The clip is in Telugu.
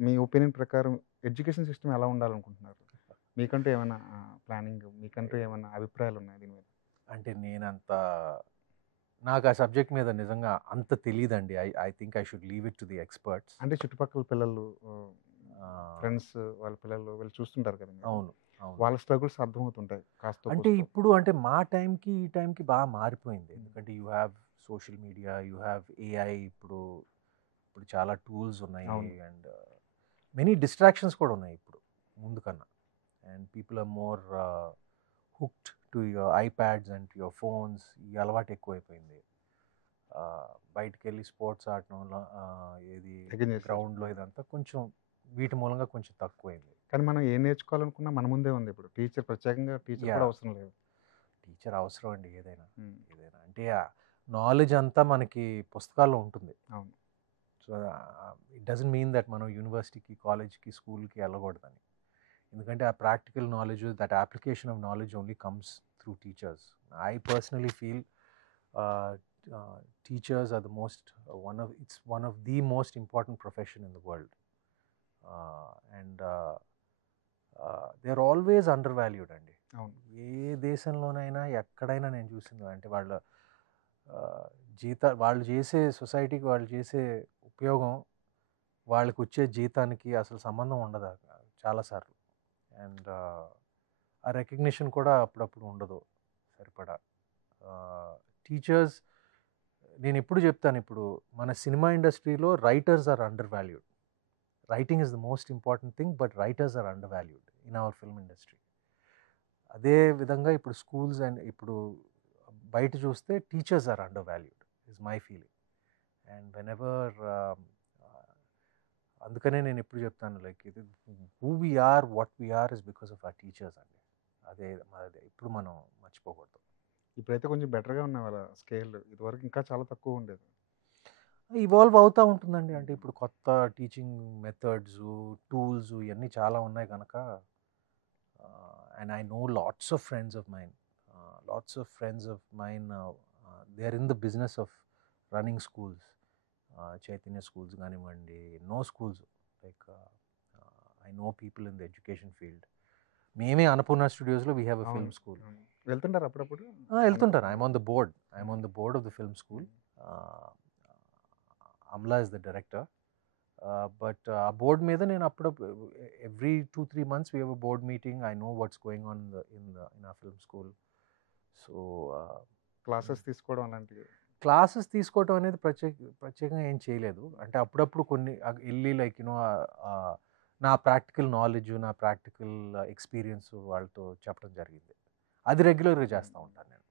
మీ ఒపీనియన్ ప్రకారం ఎడ్యుకేషన్ సిస్టమ్ ఎలా ఉండాలనుకుంటున్నారు? మీకంటూ ఏమైనా ప్లానింగ్ మీకంటూ ఏమన్నా అభిప్రాయాలున్నాయా దీని మీద? అంటే నాకు ఆ సబ్జెక్ట్ మీద నిజంగా అంత తెలీదండి. I think I should leave it to the experts. అంటే చుట్టుపక్కల పిల్లలు ఆహ్, ఫ్రెండ్స్ వాళ్ళ పిల్లలు వీళ్ళు చూస్తుంటారు కదా మీరు. అవును. అవును. వాళ్ళ స్ట్రగుల్స్ అర్థమవుతుంటాయి కాస్తో అంటే కూస్తో. ఇప్పుడు అంటే మా టైంకి, ఈ టైంకి మారిపోయింది. హ్మ్. ఎందుకంటే you have social media, you have AI ఇప్పుడు చాలా టూల్స్ ఉన్నాయి. అవును. అండ్ మెనీ డిస్ట్రాక్షన్స్ కూడా ఉన్నాయి ఇప్పుడు ముందు కన్నా. And people are more hooked to your iPads and to your phones. ఈ అలవాటు ఎక్కువైపోయింది. బయటికెళ్ళి స్పోర్ట్స్ ఆడటంలో ఏది తగ్గించేశారు. గ్రౌండ్‌లో ఇదంతా కొంచెం వీటి మూలంగా కొంచెం తక్కువైంది. కానీ మనం ఏం నేర్చుకోవాలనుకున్నా మన ముందే ఉంది ఇప్పుడు. ప్రత్యేకంగా టీచర్ కూడా యాహ్! అవసరం లేదు. టీచర్ అవసరం అండి ఏదైనా. హ్మ్. ఏదైనా. అంటే నాలెడ్జ్ అంతా మనకి పుస్తకాల్లో ఉంటుంది. అవును. So, it doesn't mean that మనం యూనివర్సిటీకి, కాలేజ్‌కి, స్కూల్‌కి ఎళ్ళకూడదని. ఎందుకంటే ఆ practical knowledge, that application of knowledge only comes through teachers. I personally feel ah, teachers are the most one of the most important profession in the world. And they are always undervalued అండి. అవును. ఏ దేశంలోనైనా, ఎక్కడైనా నేను చూసింది అంటే వాళ్ళ ఆహ్, వాళ్ళు చేసే సొసైటీకి వాళ్ళు చేసే ఉపయోగం, వాళ్ళకొచ్చే జీతానికి అసలు సంబంధం ఉండదు చాలా సార్లు. అండ్ ఆ రికగ్నిషన్ కూడా అప్పుడప్పుడు ఉండదు సరిపడా. ఆహ్, టీచర్స్ నేనెప్పుడు చెప్తాను, ఇప్పుడు మన సినిమా ఇండస్ట్రీలో writers are undervalued. Writing is the most important thing, but writers are undervalued in our film industry. అదే విధంగా ఇప్పుడు స్కూల్స్ అండ్ ఇప్పుడు బయట చూస్తే teachers are undervalued is my feeling. And whenever అందుకనే నేను ఎప్పుడు చెప్తాను, లైక్ ఇది who we are, what we are is because of our teachers అండి. అదే ఇప్పుడు మనం మర్చిపోకూడదు. ఇప్పుడైతే కొంచెం బెటర్‌గా ఉన్నాయి వాళ్ళ స్కేల్. ఇదివరకు ఇంకా చాలా తక్కువుండేది. ఇవాల్వ్ అవుతా ఉంటుందండి. అంటే హ్మ్. ఇప్పుడు కొత్త టీచింగ్ మెథడ్స్, టూల్స్ ఇవన్నీ చాలా ఉన్నాయి కనుక. And I know lots of friends of mine they are in the business of running schools. Chaitanya schools కానివ్వండి, ఎన్నో schools. Like I know people in the education field. మేమే అన్నపూర్ణ స్టూడియోస్‌లో వి హావ్ ఎ అవును. Film school. అవును. వెళ్తుంటారా అప్పుడప్పుడు? వెళ్తుంటాను. అనుకున్న I'm hmm. On the board of the film school. Hmm. Ah, Amala is the director. But ఆ బోర్డ్ మీద నేను అప్పుడప్పుడు every 2, 3 months we have a board meeting. I know what's going on in our film school. So, ah, classes తీసుకోవడం అలాంటివి. క్లాసెస్ తీసుకోవటం అనేది ప్రత్యేకంగా ఏం చేయలేదు. అంటే అప్పుడప్పుడు కొన్ని ఎళ్లి లైక్ నా ప్రాక్టికల్ నాలెడ్జ్, నా ప్రాక్టికల్ ఎక్స్‌పీరియన్స్ వాళ్ళతో చెప్పడం జరిగింది. అది రెగ్యులర్‌గా హ్మ్. చేస్తా ఉంటాను నేను.